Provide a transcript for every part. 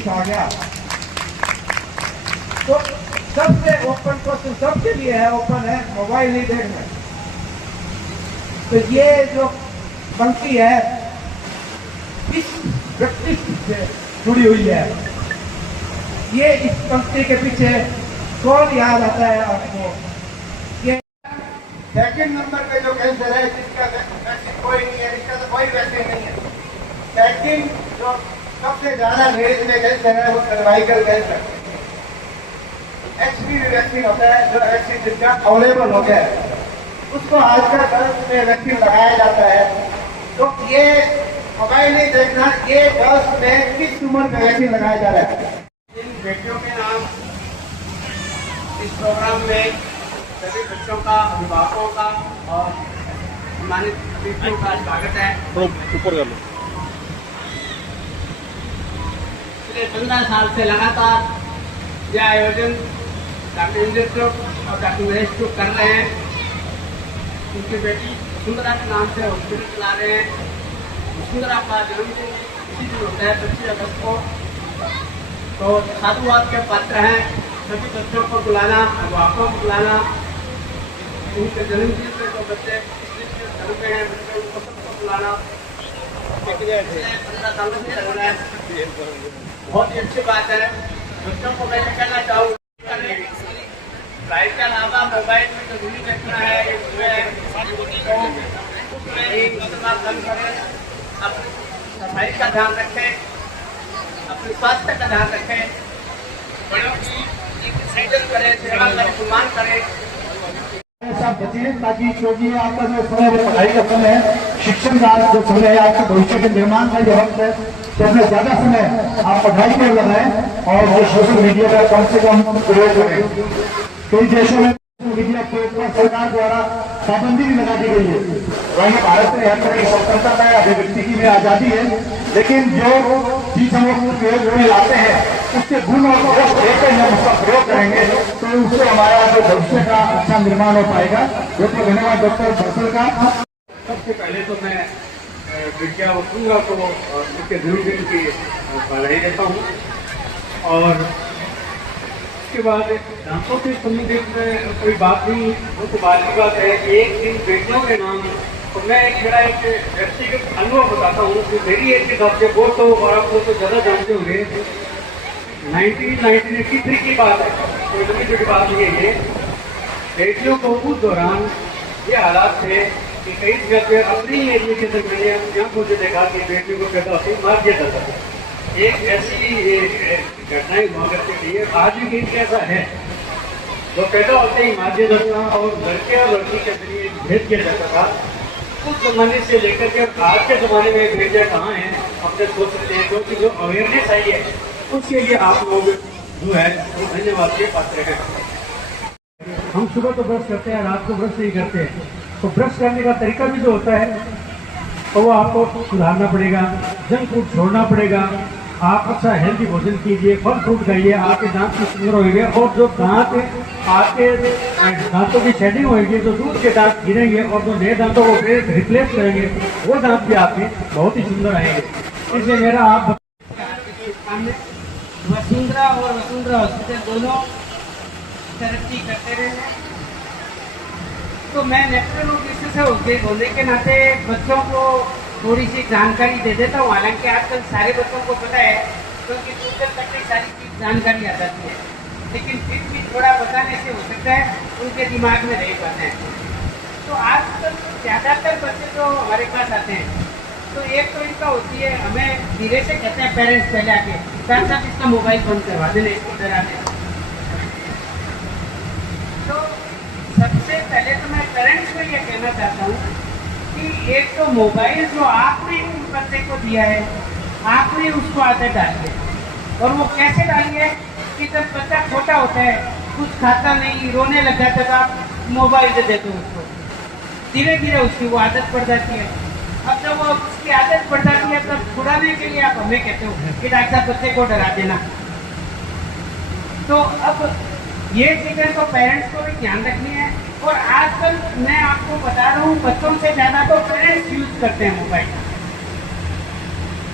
Piece आ गया। तो सबसे ओपन क्वेश्चन सबके लिए है, ओपन है, मोबाइल नहीं देखना। तो ये जो पंक्ति है इस व्यक्ति से जुड़ी हुई है। ये इस पंक्ति के पीछे कौन याद आता है आपको? ये सेकंड नंबर पे जो कैंसर है जिसका वैक्सीन कोई नहीं है, इसका तो कोई वैक्सीन नहीं है। सेकंड जो सबसे ज्यादा रेट में कैंसर है वो सर्वाइकल कैंसर। HPV वैक्सीन होता है जो वैक्सीन जिसका अवेलेबल हो गया है, उसको आजकल गर्ल्स में वैक्सीन लगाया जाता है। तो ये मोबाइल नहीं देखना, ये गर्ल्स में किस उम्र में वैक्सीन लगाया जा रहा है? इन बेटियों के नाम इस प्रोग्राम में सभी बच्चों का, अभिभावकों का और सम्मानित अतिथियों का स्वागत है। ऊपर कर लो। पिछले 15 साल से लगातार यह आयोजन डॉक्टर इंद्र चौक और डॉक्टर महेश चौक कर रहे हैं। उनकी बेटी वसुंधरा के नाम से हॉस्पिटल चला रहे हैं। वसुंधरा का जन्मदिन इसी दिन होता है 25 अगस्त को। तो साधुवाद के पात्र हैं सभी बच्चों को बुलाना, अभिभावकों को बुलाना, उनके जन्मदिन पे जो बच्चे घर में हैं बच्चे उनको सबको बुलाना 15 सालों से चल रहा है। बहुत ही अच्छी बात है। बच्चों को मैं कहना चाहूँ पढ़ाई के अलावा मोबाइल में जो वीडियो देखना है तो उसमें ही इस्तेमाल कम करें। अपनी सफाई का ध्यान रखें, अपने स्वास्थ्य का ध्यान रखें, बड़ों की इज्जत करें, सेवा करें, सम्मान करें। सब बचिए ताकि क्योंकि आपका जो समय है पढ़ाई का समय है, शिक्षण का जो समय है, आपके भविष्य के निर्माण का जो वक्त है, तो उसमें ज्यादा समय आप पढ़ाई पर लगाएं और जो सोशल मीडिया का कम से कम प्रयोग करें। कई देशों में मीडिया के ऊपर सरकार द्वारा पाबंदी भी लगा दी गई है। वहीं भारत में हर तरह की स्वतंत्रता है, अभिव्यक्ति की में आजादी है, लेकिन जो चीज हम प्रयोग में लाते हैं उसके गुण और दोष देखकर हम उसका प्रयोग करेंगे तो उससे हमारा जो भविष्य का अच्छा निर्माण हो पाएगा। बहुत बहुत धन्यवाद डॉक्टर बंसल का। सबसे पहले तो मैं विद्या वसुंधरा को उसके जन्मदिन की बधाई देता हूँ और उसके बाद दांतों से संबंधित कोई बात नहीं, वो तो बात की बात है। एक दिन बेटियों के नाम तो मैं मेरा एक व्यक्तिगत अनुभव बताता हूँ कि मेरी एज के हिसाब से वो तो और आप लोग तो ज़्यादा जानते होंगे 1983 की बात है, कोई लंबी छोटी बात नहीं है। ये बेटियों को उस दौरान ये हालात थे कि कई जगह अपनी एरिया के अंदर मैंने यहाँ मुझे देखा कि बेटियों को पैदा होते ही मार दिया जाता था। एक ऐसी घटनाएं हुआ करती थी। आज भी कहीं ऐसा है जो पैदा होते ही मार दिया जाता और लड़के और लड़की के जरिए भेज दिया जाता था। उस जमाने से लेकर के आज के ज़माने में बेटियाँ कहाँ हैं अपने सोच सकते हैं, क्योंकि जो अवेयरनेस आई है उसके लिए आप लोग जो है वो धन्यवाद के पात्र हैं। हम सुबह तो ब्रश करते हैं, रात को ब्रश नहीं करते हैं, तो ब्रश करने का तरीका भी जो होता है तो वो आपको सुधारना पड़ेगा। जंक फूड छोड़ना पड़ेगा। आप अच्छा हेल्दी भोजन कीजिए, फल फ्रूट खाइए, आपके दांत की सुंदर होंगे और जो दांत आपके दांतों की शेडिंग होगी, जो दूध के दांत गिरेंगे और जो नए दांतों को रिप्लेस करेंगे वो दांत भी आपके बहुत ही सुंदर आएंगे। इसलिए मेरा आप वसुंधरा और वसुंधरा हॉस्पिटल दोनों तरक्की करते रहे हैं। तो मैं नेफ्रोलॉजिस्ट होने के नाते बच्चों को थोड़ी सी जानकारी दे देता हूँ। हालांकि आजकल सारे बच्चों को पता है क्योंकि गूगल तक की सारी चीज जानकारी आ जाती है, लेकिन फिर भी थोड़ा बताने से हो सकता है उनके दिमाग में रह पाते हैं। तो आजकल ज़्यादातर बच्चे जो हमारे पास आते हैं तो एक तो इनका होती है, हमें धीरे से कहते हैं पेरेंट्स पहले आके साथ साथ इसका मोबाइल बंद करवा देने, इसको डरा दें। तो सबसे पहले तो मैं पेरेंट्स को ये कहना चाहता हूँ कि एक तो मोबाइल जो आपने उस बच्चे को दिया है आपने उसको आदत डाली है, और वो कैसे डाली है कि जब बच्चा छोटा होता है कुछ खाता नहीं, रोने लग जाता था, मोबाइल दे देते हो उसको, धीरे धीरे उसकी वो आदत पड़ जाती है। अब जब वो उसकी आदत पड़ जाती है तब छुड़ाने के लिए आप हमें कहते हो कि डॉक्टर साहब बच्चे को डरा देना। तो अब ये चीज़ें तो पेरेंट्स को भी ध्यान रखनी है। और आजकल मैं आपको बता रहा हूँ बच्चों से ज़्यादा तो पेरेंट्स यूज करते हैं मोबाइल।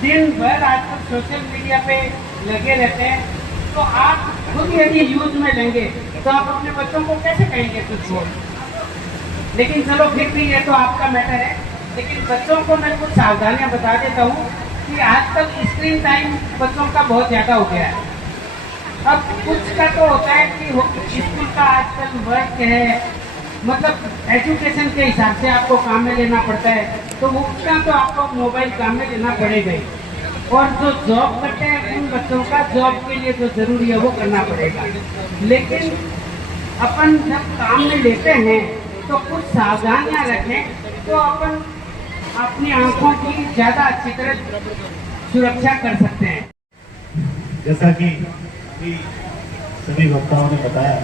दिन भर आजकल सोशल मीडिया पे लगे रहते हैं, तो आप खुद यदि यूज में लेंगे तो आप अपने बच्चों को कैसे कहेंगे कुछ वो। लेकिन चलो फिर भी ये तो आपका मैटर है। लेकिन बच्चों को मैं कुछ सावधानियां बता देता हूँ कि आजकल स्क्रीन टाइम बच्चों का बहुत ज़्यादा हो गया है। अब कुछ का तो होता है कि स्कूल का आजकल वर्क है, मतलब एजुकेशन के हिसाब से आपको काम में लेना पड़ता है, तो उसका तो आपको मोबाइल काम में लेना पड़ेगा ही। और जो जॉब करते हैं उन बच्चों का जॉब के लिए जो जरूरी है वो करना पड़ेगा। लेकिन अपन जब काम में लेते हैं तो कुछ सावधानियां रखें तो अपन अपनी आंखों की ज़्यादा अच्छी तरह सुरक्षा कर सकते हैं। जैसा कि अभी सभी वक्ताओं ने बताया,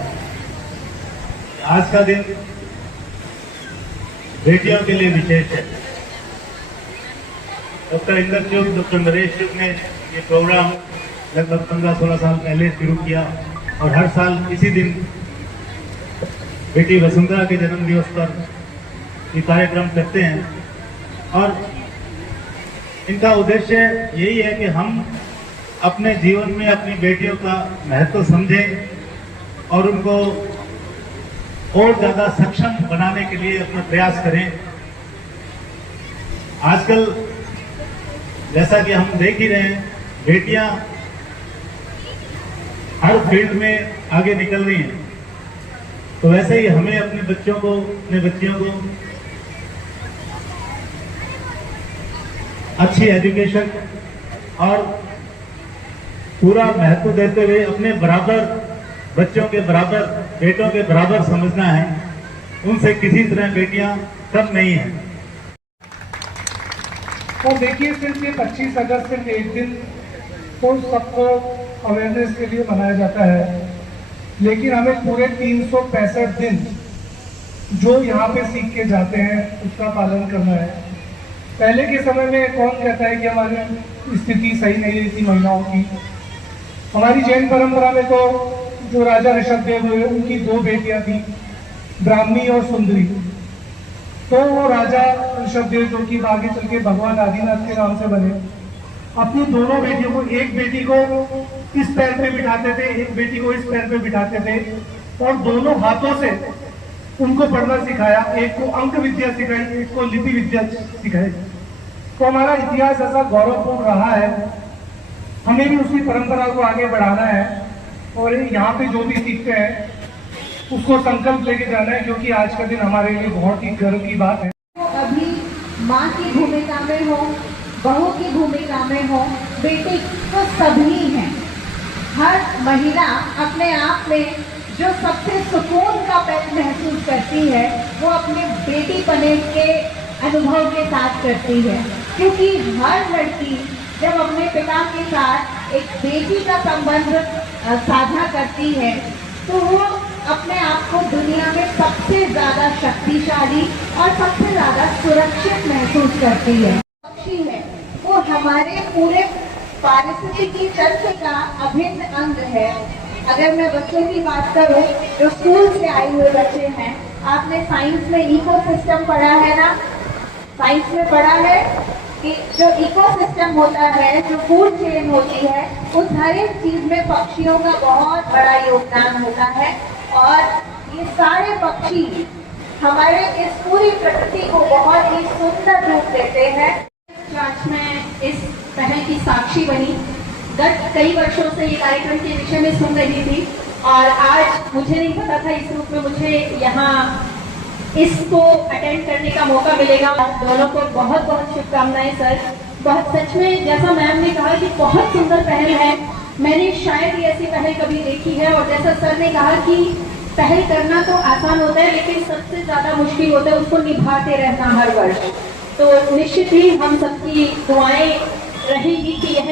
आज का दिन बेटियों के लिए विशेष है। डॉक्टर इंद्रचूक, डॉक्टर नरेश चूक ने ये प्रोग्राम लगभग 15-16 साल पहले शुरू किया और हर साल इसी दिन बेटी वसुंधरा के जन्म दिवस पर ये कार्यक्रम करते हैं। और इनका उद्देश्य यही है कि हम अपने जीवन में अपनी बेटियों का महत्व समझें और उनको और ज्यादा सक्षम बनाने के लिए अपना प्रयास करें। आजकल जैसा कि हम देख ही रहे हैं, बेटियां हर फील्ड में आगे निकल रही हैं, तो वैसे ही हमें अपने बच्चों को, अपने बच्चियों को अच्छी एजुकेशन और पूरा महत्व देते हुए अपने बराबर बच्चों के बराबर, बेटों के बराबर समझना है। उनसे किसी तरह बेटियां कम नहीं हैं। तो देखिए, सिर्फ ये 25 अगस्त सिर्फ एक दिन तो सबको अवेयरनेस के लिए मनाया जाता है, लेकिन हमें पूरे 365 दिन जो यहाँ पे सीख के जाते हैं उसका पालन करना है। पहले के समय में कौन कहता है कि हमारी स्थिति सही नहीं रही थी महिलाओं की। हमारी जैन परंपरा में तो जो राजा ऋषभदेव हुए उनकी 2 बेटियां थी, ब्राह्मी और सुंदरी। तो वो राजा ऋषभदेव जो कि आगे चल के भगवान आदिनाथ के नाम से बने, अपनी दोनों बेटियों को, एक बेटी को इस पैर पे बिठाते थे, एक बेटी को इस पैर पे बिठाते थे और दोनों हाथों से उनको पढ़ना सिखाया। एक को अंक विद्या सिखाई, एक को लिपि विद्या सिखाई। तो हमारा इतिहास ऐसा गौरवपूर्ण रहा है, हमें भी उसी परंपरा को आगे बढ़ाना है और यहाँ पे जो भी सीखते हैं उसको संकल्प लेके जाना है, क्योंकि आज का दिन हमारे लिए बहुत ही गर्व की बात है। अभी माँ की भूमिका में हो, बहू की भूमिका में हो, बेटी तो सभी हैं। हर महिला अपने आप में जो सबसे सुकून का महसूस करती है वो अपने बेटी बने के अनुभव के साथ करती है, क्योंकि हर लड़की जब अपने पिता के साथ एक बेटी का संबंध साझा करती है तो वो अपने आप को दुनिया में सबसे ज़्यादा शक्तिशाली और सबसे ज़्यादा सुरक्षित महसूस करती है। पक्षी है वो हमारे पूरे पारिस्थितिकी तंत्र का अभिन्न अंग है। अगर मैं बच्चों की बात करूं, जो स्कूल से आए हुए बच्चे हैं, आपने साइंस में इकोसिस्टम पढ़ा है ना? साइंस में पढ़ा है कि जो इकोसिस्टम होता है, जो फूड चेन होती है, उस हर एक चीज में पक्षियों का बहुत बड़ा योगदान होता है और ये सारे पक्षी हमारे इस पूरी प्रकृति को बहुत ही सुंदर रूप देते हैं। आज मैं इस पहल की साक्षी बनी। गत कई वर्षों से ये कार्यक्रम के विषय में सुन रही थी और आज मुझे नहीं पता था इस रूप में मुझे यहाँ इसको अटेंड करने का मौका मिलेगा। दोनों को बहुत बहुत शुभकामनाएं सर। बहुत सच में जैसा मैम ने कहा कि बहुत सुंदर पहल है, मैंने शायद ये ऐसी पहल कभी देखी है। और जैसा सर ने कहा कि पहल करना तो आसान होता है लेकिन सबसे ज़्यादा मुश्किल होता है उसको निभाते रहना हर वर्ष। तो निश्चित ही हम सबकी दुआएं रहेगी कि यह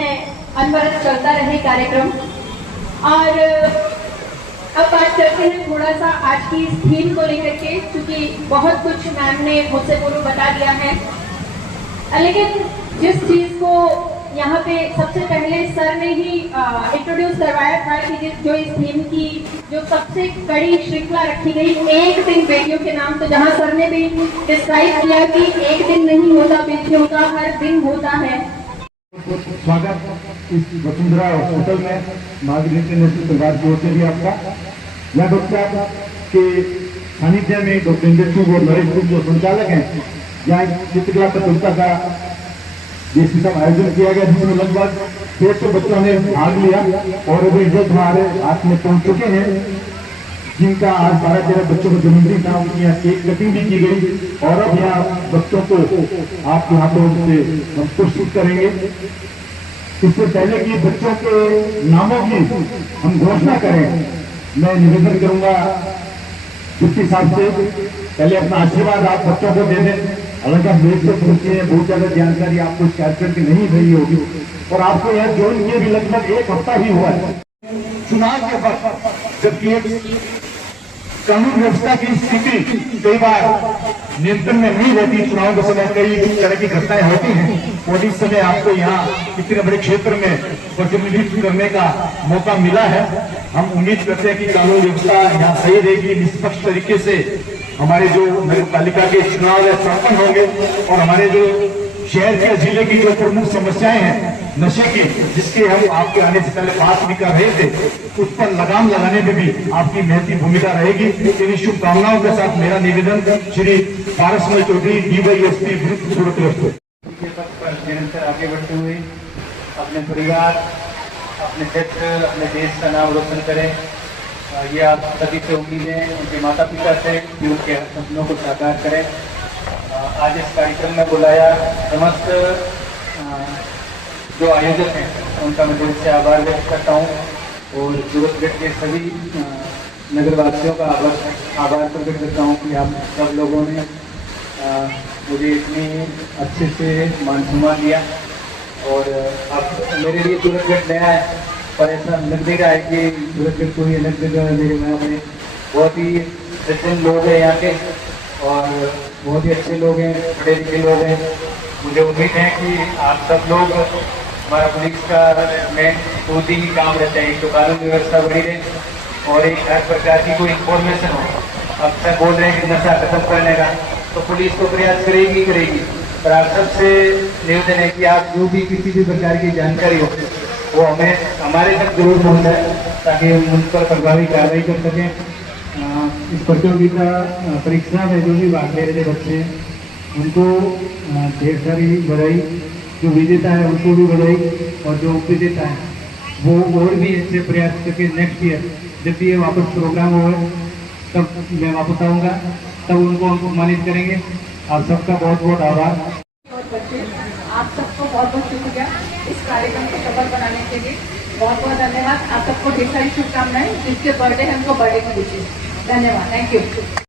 अनवरत चलता रहे कार्यक्रम। और अब बात करते हैं थोड़ा सा आज की इस थीम को लेकर के, क्योंकि बहुत कुछ मैम ने मुझसे पूर्व बता दिया है। लेकिन जिस चीज़ को यहाँ पे सबसे पहले सर ने ही इंट्रोड्यूस करवाया था कि जो इस थीम की जो सबसे कड़ी श्रृंखला रखी गई, एक दिन बेटियों के नाम, तो जहाँ सर ने भी डिस्क्राइब किया कि एक दिन नहीं होता बेटियों का, हर दिन होता है। स्वागत इस वसुंधरा हॉस्पिटल में मार्गरेट इंटरनेशनल परिवार की ओर से भी आपका। यहाँ डॉक्टर साहब के सानिध्य में डॉक्टर इंद्रचूब और नरेश चूब जो संचालक हैं, यहाँ चित्रकला प्रतियोगिता का ये सिस्टम आयोजन किया गया जिसमें लगभग 150 बच्चों ने भाग लिया और अभी रिजल्ट हमारे हाथ में पहुंच चुके हैं, जिनका आज 12-13 बच्चों का जन्मदिन था। उनकी यहाँ केक कटिंग भी की गई और अब यहाँ बच्चों को आपके हाथों से हम पुरस्कृत करेंगे। इससे पहले कि बच्चों के नामों की हम घोषणा करें, मैं निवेदन करूंगा डिप्टी साहब से पहले अपना आशीर्वाद आप बच्चों को दे दें। हालांकि आप लेट से पहुंचे हैं, बहुत ज्यादा जानकारी आपको इस कार्यक्रम की नहीं रही होगी और आपको यहाँ ज्वाइन किए भी लगभग 1 हफ्ता ही हुआ है। चुनाव के वक्त जबकि एक कानून व्यवस्था की स्थिति कई बार नियंत्रण में नहीं रहती, चुनाव के समय कई तरह की घटनाएं होती हैं और इस समय आपको यहाँ इतने बड़े क्षेत्र में प्रतिनिधित्व करने का मौका मिला है। हम उम्मीद करते हैं कि कानून व्यवस्था यहाँ सही रहेगी, निष्पक्ष तरीके से हमारे जो नगर पालिका के चुनाव संपन्न होंगे और हमारे जो शहर के जिले की जो प्रमुख समस्याएं हैं नशे की, जिसके हम आपके आने से पहले बात भी कर रहे थे, उस पर लगाम लगाने में भी आपकी महती भूमिका रहेगी। इन शुभकामनाओं के साथ मेरा निवेदन श्री पारसमल चौधरी DYSP ग्रुप सूरत पर निरंतर आगे बढ़ते हुए अपने परिवार, अपने क्षेत्र, अपने देश का नाम रोशन करें, ये आप सभी से उम्मीद है उनके माता पिता से कि उनके सपनों को साकार करें। आज इस कार्यक्रम में बुलाया समस्त जो आयोजक हैं उनका मैं दिल से आभार व्यक्त करता हूँ और सूरतगढ़ के सभी नगरवासियों का आभार प्रकट करता हूँ कि आप सब लोगों ने मुझे इतनी अच्छे से मान सम्मान दिया। और अब मेरे लिए सूरतगढ़ नया है पर ऐसा लग रहा है कि सूरतगढ़ कोई अलग जगह मेरे में बहुत ही सज्जन लोग हैं यहाँ के और बहुत ही अच्छे लोग हैं, पढ़े लिखे लोग हैं। मुझे उम्मीद है कि आप सब लोग, हमारा पुलिस का मेन 2-3 ही काम रहता है, एक तो कानून व्यवस्था बनी रहे और एक हर प्रकार की कोई इंफॉर्मेशन हो। अब तक बोल रहे हैं कि नशा खत्म करने का, तो पुलिस तो प्रयास करेगी पर आप सबसे निवेदन है कि आप जो भी किसी भी प्रकार की जानकारी हो वो हमें हमारे तक जरूर पहुँचाए ताकि हम उन पर प्रभावी कार्रवाई कर सकें। इस प्रतियोगिता परीक्षा में जो भी भाग ले रहे थे बच्चे, उनको ढेर सारी बधाई। जो विजेता है उनको भी बधाई और जो उपविजेता है वो और भी अच्छे प्रयास करके नेक्स्ट ईयर जब भी ये वापस प्रोग्राम हो तब मैं वापस आऊँगा, तब उनको हम सम्मानित करेंगे। आप सबका बहुत बहुत आभार। और बच्चे, आप सबको बहुत बहुत शुक्रिया इस कार्यक्रम को सफल बनाने के लिए। बहुत बहुत धन्यवाद। आप सबको ढेर सारी शुभकामनाएं। जिसके बर्थडे है उनको बर्थडे की विशेष धन्यवाद। Thank you.